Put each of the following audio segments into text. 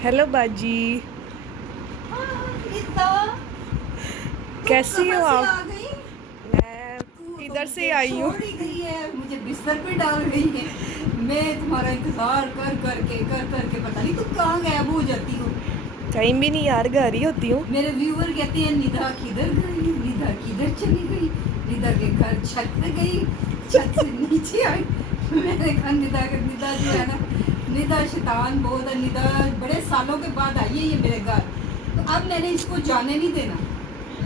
Hello बाजी, कैसी हो कहाँ से आप? आ गई? मैं तू तो इधर से मुझे आई हूँ। छोड़ ही गई है, मुझे बिस्तर पे डाल गई है। मैं तुम्हारा इंतजार कर करके पता नहीं तुम कहाँ गायब हो जाती हो। कहीं भी नहीं यार, घर ही होती हूँ। मेरे व्यूअर कहते हैं निधा किधर गई, निधा किधर चली गई, निधा के घर छत पे गई, छत से नीचे आई। मैंने कहा निधा जो है ना, निधा शैतान बहुत है। निधा बड़े सालों के बाद आई है ये मेरे घर, तो अब मैंने इसको जाने नहीं देना।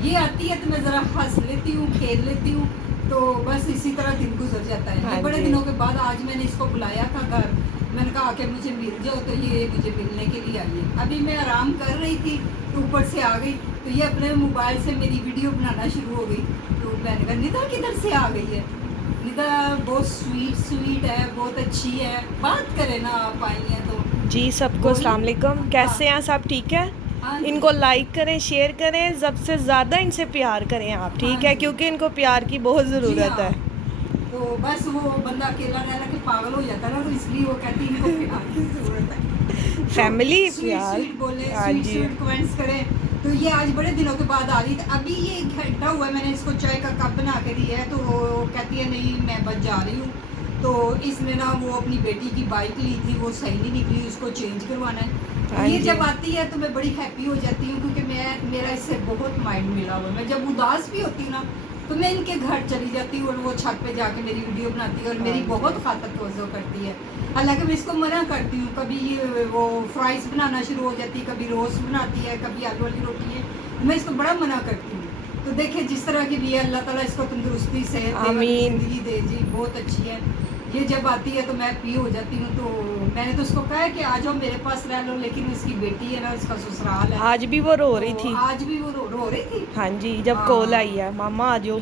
ये आती है तो मैं ज़रा हंस लेती हूँ, खेल लेती हूँ, तो बस इसी तरह दिन गुजर जाता है। हाँ ये बड़े जी। दिनों के बाद आज मैंने इसको बुलाया था घर। मैंने कहा आके मुझे मिल जाओ, तो ये मुझे मिलने के लिए आई है। अभी मैं आराम कर रही थी तो ऊपर से आ गई, तो ये अपने मोबाइल से मेरी वीडियो बनाना शुरू हो गई। तो मैंने कहा निधा किधर से आ गई है। निधा बहुत स्वीट है, बहुत अच्छी है। बात करें ना, आप आई हैं तो जी सबको बोलिए। अस्सलाम वालेकुम, कैसे हैं सब? ठीक है। हाँ जी, इनको लाइक करें, शेयर करें, सबसे ज़्यादा इनसे प्यार करें आप, हाँ ठीक है? जी, क्योंकि इनको प्यार की बहुत जी ज़रूरत हाँ। है। तो बस वो बंदा अकेला रह के पागल हो जाता है ना, तो इसलिए वो कहती है इनको प्यार की जरूरत है। तो फैमिली स्वीट प्यार। स्वीट बोले, हाँ स्वीट जी। स्वीट कमेंट्स करें। तो ये आज बड़े दिनों के बाद आ रही थी। अभी ये 1 घंटा हुआ है, मैंने इसको चाय का कप बना के दिया है, तो वो कहती है नहीं मैं बस जा रही हूँ। तो इसने ना वो अपनी बेटी की बाइक ली थी, वो सही नहीं निकली, उसको चेंज करवाना है। हाँ ये जी। जब आती है तो मैं बड़ी हैप्पी हो जाती हूँ, क्योंकि मेरा इससे बहुत माइंड मिला हुआ है। मैं जब उदास भी होती हूँ ना, तो मैं इनके घर चली जाती हूँ और वो छत पे जाके मेरी वीडियो बनाती है और मेरी हाँ बहुत जी। खातर तवज्जो करती है। हालांकि मैं इसको मना करती हूँ, कभी ये वो फ्राइज बनाना शुरू हो जाती है, कभी रोस्ट बनाती है, कभी आलू वाली रोटी है, मैं इसको बड़ा मना करती हूँ। तो देखिए जिस तरह की भी है, अल्लाह ताला इसको तंदुरुस्ती सेहत दे, आमीन। ज़िंदगी दे जी, बहुत अच्छी है। ये जब आती है तो मैं फ्री हो जाती हूँ। तो मैंने तो उसको कहा है कि आ जाओ मेरे पास रह लो, लेकिन उसकी बेटी है ना, उसका ससुराल है। आज भी वो रो रही तो थी। आज भी वो रो रही थी। हाँ जी, जब कॉल आई हाँ। है मामा आ जाओ।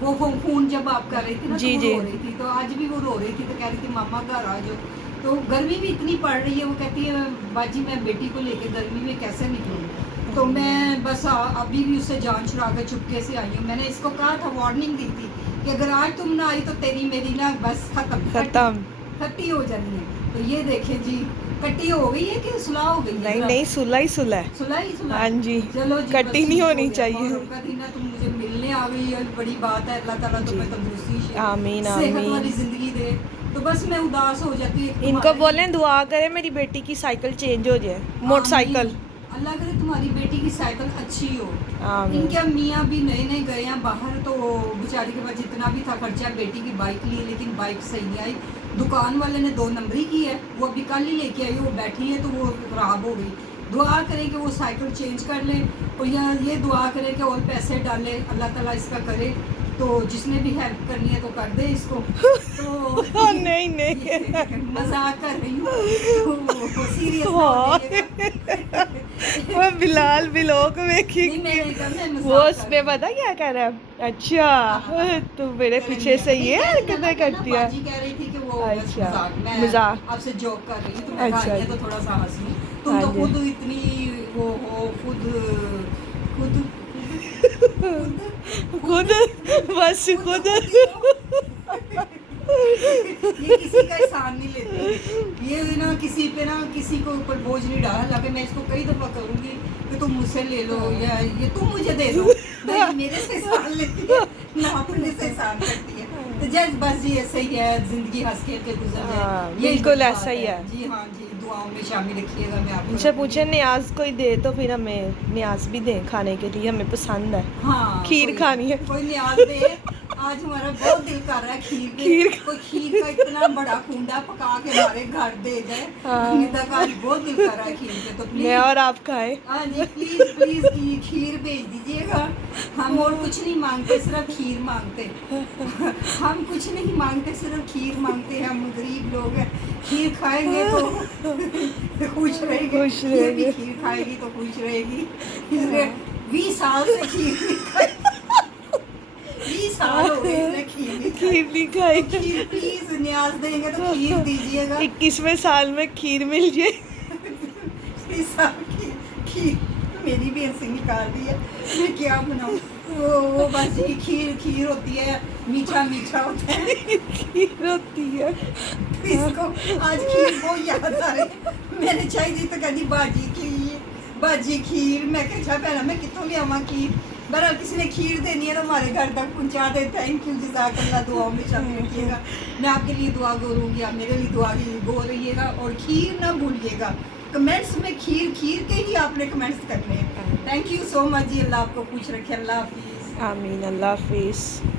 वो फोन जब आप कर रही थी ना, तो जी वो जी। रो रही थी। तो आज भी वो रो रही थी, तो कह रही थी मामा घर आ जाओ। तो गर्मी भी इतनी पड़ रही है, वो कहती है बाजी मैं बेटी को लेके गर्मी में कैसे निकलूँ। तो मैं बस अभी भी उससे जान छुड़ा कर चुपके से आई हूँ। मैंने इसको कहा था, वार्निंग दी थी कि अगर आज तुम ना आई तो तेरी मेरी ना बस खत्म। खट्टी हो जानी है। तो ये देखे जी, कट्टी हो गई है कि सुलह हो गई है? नहीं जरा नहीं, सुलह ही सुलह है। सुलह ही सुलह हाँ है। जी। चलो जी, बस कटी नहीं ठीक हो होनी गया। चाहिए। और करीना तुम मुझे मिलने आ गई है, बड़ी बात है। अल्लाह ताला जी। तुम्हें तंदुरुस्ती आमीन सेहत वाली आमीन। जिंदगी दे। तो बस मैं उदास हो जाती हूँ इनको तुम्हारे बोलें दुआ करें मेरी बेटी की साइकिल चेंज हो जाए, आमीन। मोटरसाइकिल। अल्लाह करे तुम्हारी बेटी की साइकिल अच्छी हो। आमीन। इनके मियाँ भी नए नए गए हैं बाहर, तो बेचारी के पास जितना भी था खर्चा, बेटी की बाइक ली, लेकिन बाइक सही नहीं आई। दुकान वाले ने 2 नंबरी की है, वो अभी कल ही लेके आई, वो बैठी है तो वो ख़राब हो गई। दुआ करें कि वो साइकिल चेंज कर ले, और या ये दुआ करें कि और पैसे डाले, अल्लाह ताला इसका करे। तो जिसने भी हेल्प करनी है तो कर दे इसको। तो नहीं नहीं। मजाक कर रही हूँ, तो सीरियस ना हो हाँ। जाइएगा। वो बिलाल बिलोक में नहीं, मैंने कहा मैं वो मजाक उस कर पे रही हूँ। पता क्या कर रहा है? हाँ, अच्छा तो मेरे पीछे से ये हरकतें करती है। बाजी कह रही थी कि वो बस अच्छा मजाक, मैं मजाक। आपसे जोक कर रही हूँ, तो मैं कहा अच्छा ये जी। तो थोड़ा सा हंस लूं। तुम हाँ तो जी। खुद इतनी वो हो, खुद खुद खुद खुद खुद, बस खुद खुद। खुद ही हो। ये किसी का एहसान नहीं लेती, ये ना किसी पे ना किसी को ऊपर बोझ नहीं डाला। हालांकि मैं इसको कई दफ़ा करूँगी कि तुम मुझसे ले लो, या ये तुम मुझे दे दो। नहीं, मेरे से एहसान लेती है ना, अपने से एहसान करती है। तो जस्ट बस ये ऐसे ही है, ज़िंदगी हंस खेल के गुजर हाँ, जाए, यही बिल्कुल बड़ी ऐसा बात ही है। जी हाँ जी, दुआओं में शामिल रखिएगा। मैं आपको उनसे रखूँगी। पूछे न्याज कोई दे तो फिर हमें न्याज भी दें खाने के लिए, हमें पसंद है। हाँ, खीर खानी है। कोई न्याज दे। आज हमारा बहुत दिल कर रहा है खीर के। खीर। कोई खीर का इतना बड़ा कुंडा पका के हमारे घर दे जाए। हाँ। निदा का आज बहुत दिल कर रहा है खीर के, तो मैं प्लीज, और आप खाएं। हाँ जी, प्लीज प्लीज खीर भेज दीजिएगा। हम और कुछ नहीं मांगते, सिर्फ खीर मांगते। हम कुछ नहीं मांगते, सिर्फ खीर मांगते हैं। हम गरीब लोग हैं, खीर खाएंगे तो खुश रहेंगे। खुश ये भी रहेंगे। खीर खाएगी तो खुश रहेगी। इसलिए 20 साल से खीर नहीं खाई, 20 साल हो गए इसने खीर नहीं खाई। खीर नहीं खाई। तो खीर प्लीज न्याज देंगे तो खीर दीजिएगा। 21वें साल में खीर मिल जाए। 20 साल की खीर मेरी भी हंसी निकाल दी है, मैं क्या बनाऊँ। वो बस ये खीर होती है, मीठा मीठा होता है। खीर होती है। तो इसको आज खीर बहुत याद आ रही है। मैंने चाहिए तो कहती बाजी खीर। मैं क्या अच्छा भैन मैं कितों लियावा खीर। बहरहाल किसी ने खीर देनी है तो हमारे घर तक पहुंचा दे। थैंक यू, जज़ाकल्लाह। दुआ में शामिल रखिएगा। मैं आपके लिए दुआ करूँगी, आप मेरे लिए दुआ गो रहिएगा। और खीर ना भूलिएगा, कमेंट्स में खीर के ही आपने कमेंट्स करने हैं। थैंक यू सो मच जी। अल्लाह आपको खुश रखे। अल्लाह हाफिज़। आमीन। अल्लाह हाफिज़।